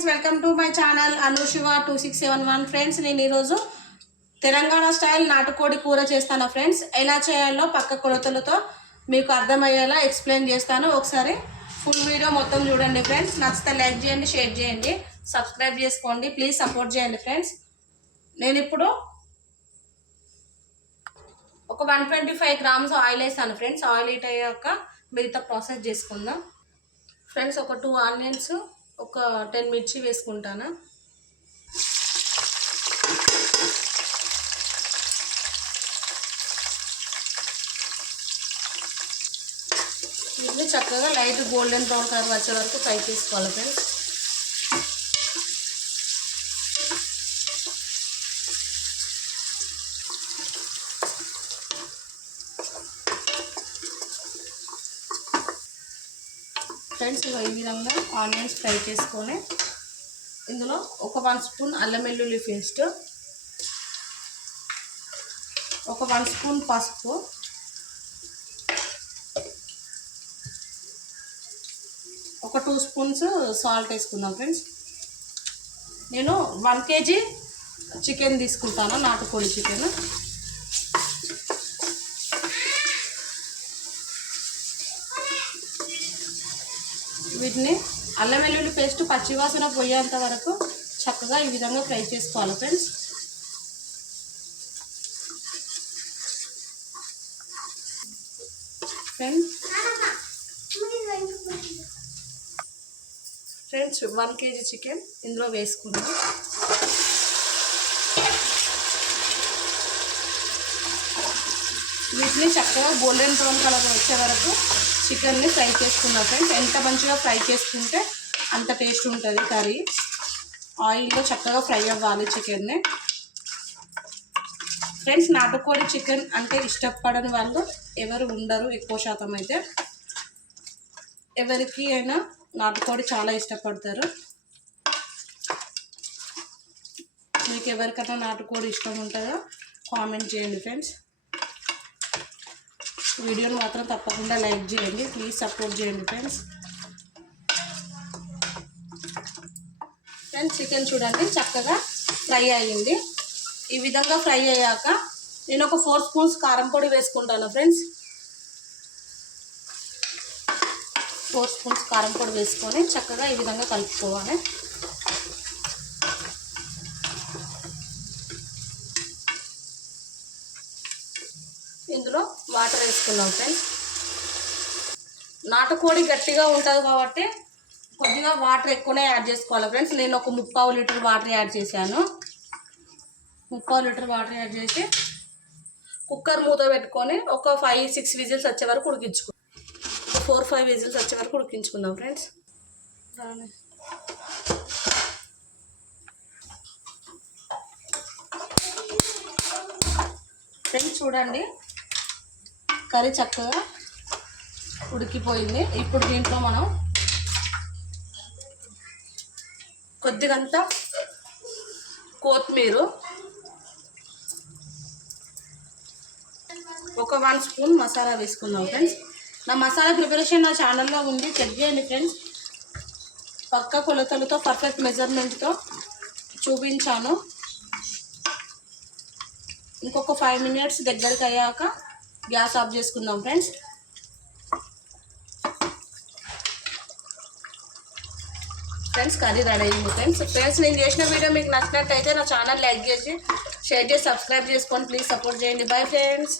Friends welcome to my channel Anushiva two six seven one friends నేను ఈరోజు Telangana style నాటుకోడి కూర చేస్తాను ఫ్రెండ్స్ ఎలా చేయాలో పక్క కొలతలతో మీకు అర్థమయ్యేలా ఎక్స్ప్లెయిన్ చేస్తాను. ఒకసారి ఫుల్ వీడియో మొత్తం చూడండి ఫ్రెండ్స్ నచ్చితే లైక్ చేయండి షేర్ చేయండి. సబ్స్క్రైబ్ చేసుకోండి. ప్లీజ్ సపోర్ట్ చేయండి ఫ్రెండ్స్ నేను ఇప్పుడు ఒక one twenty five grams oil వేసాను ఫ్రెండ్స్ ఆయిల్ హీట్ అయ్యాక మిగతా ప్రాసెస్ చేసుకుందాం. ఫ్రెండ్స్ ఒక టూ ఆనియన్స్ ఒక టెన్ మిర్చి వేసుకుంటాను? వీటిని చక్కగా లైట్ గోల్డెన్ బ్రౌన్ కలర్ వచ్చే వరకు ఫ్రై చేసుకోవాలి ఫ్రెండ్స్. ఫ్రెండ్స్ ఇగో ఈ విధంగా ఆనియన్స్ ఫ్రై చేసుకొని ఇందులో ఒక వన్ స్పూన్ అల్లం వెల్లుల్లి పేస్ట్ ఒక వన్ స్పూన్ పసుపు ఒక టూ స్పూన్స్ సాల్ట్ వేసుకుందాం ఫ్రెండ్స్. నేను వన్ కేజీ చికెన్ తీసుకుంటాను నాటుకోడి చికెన్. వీటిని అల్లం వెల్లుల్లి పేస్ట్ పచ్చివాసన పోయేంత వరకు చక్కగా ఈ విధంగా ఫ్రై చేసుకోవాలి friends. Friends. Friends one KG chicken ఇందులో వేసుకుందాం. వీటిని చక్కగా గోల్డెన్ బ్రౌన్ కలర్ వచ్చే వరకు చికెన్ని ఫ్రై చేసుకుందాం ఫ్రెండ్స్. ఎంత మంచిగా ఫ్రై చేసుకుంటే అంత టేస్ట్ ఉంటుంది కర్రీ. ఆయిల్లో చక్కగా ఫ్రై అవ్వాలి చికెన్ని. ఫ్రెండ్స్ నాటుకోడి చికెన్ అంటే ఇష్టపడని వాళ్ళు ఎవరు ఉండరు ఎక్కువ శాతం అయితే. ఎవరికి అయినా నాటుకోడి చాలా ఇష్టపడతారు. మీకు ఎవరికైనా నాటుకోడి ఇష్టం ఉంటుందో? కామెంట్ చేయండి ఫ్రెండ్స్. వీడియోని మాత్రం తప్పకుండా లైక్ చేయండి. ప్లీజ్ సపోర్ట్ చేయండి ఫ్రెండ్స్. ఫ్రెండ్స్ చికెన్ చూడండి చక్కగా ఫ్రై అయ్యింది. ఈ విధంగా ఫ్రై అయ్యాక నేను ఒక ఫోర్ స్పూన్స్ కారం పొడి వేసుకుంటాను ఫ్రెండ్స్. ఫోర్ స్పూన్స్ కారం పొడి వేసుకొని చక్కగా ఈ విధంగా కలుపుకోవాలి. ఇందులో వాటర్ వేసుకున్నాం ఫ్రెండ్స్. నాటుకోడి గట్టిగా ఉంటుంది కాబట్టి కొద్దిగా వాటర్ ఎక్కువనే యాడ్ చేసుకోవాలి ఫ్రెండ్స్. నేను ఒక ముప్పావు లీటర్ వాటర్ యాడ్ చేశాను. ముప్పావు లీటర్ వాటర్ యాడ్ చేసి కుక్కర్ మూత పెట్టుకొని ఒక ఫైవ్ సిక్స్ విజిల్స్ వచ్చే వరకు ఉడికించుకో ఫోర్ ఫైవ్ విజిల్స్ వచ్చే వరకు ఉడికించుకుందాం ఫ్రెండ్స్. ఫ్రెండ్స్ చూడండి. కర్రీ చక్కగా ఉడికిపోయింది. ఇప్పుడు దీంట్లో మనం కొద్దిగంత కొత్తిమీర ఒక వన్ స్పూన్ మసాలా వేసుకుందాం ఫ్రెండ్స్. నా మసాలా ప్రిపరేషన్ నా ఛానల్లో ఉంది చెక్ చేయండి ఫ్రెండ్స్. పక్క కొలతలతో పర్ఫెక్ట్ మెజర్మెంట్తో చూపించాను. ఇంకొక ఫైవ్ మినిట్స్ దగ్గరికి అయ్యాక గ్యాస్ ఆఫ్ చేసుకుందాం ఫ్రెండ్స్. ఫ్రెండ్స్ కర్రీ రెడీ అయింది ఫ్రెండ్స్. ఫ్రెండ్స్ నేను చేసిన వీడియో మీకు నచ్చినట్టయితే నా ఛానల్ లైక్ చేసి షేర్ చేసి సబ్స్క్రైబ్ చేసుకోండి ప్లీజ్ సపోర్ట్ చేయండి. Bye friends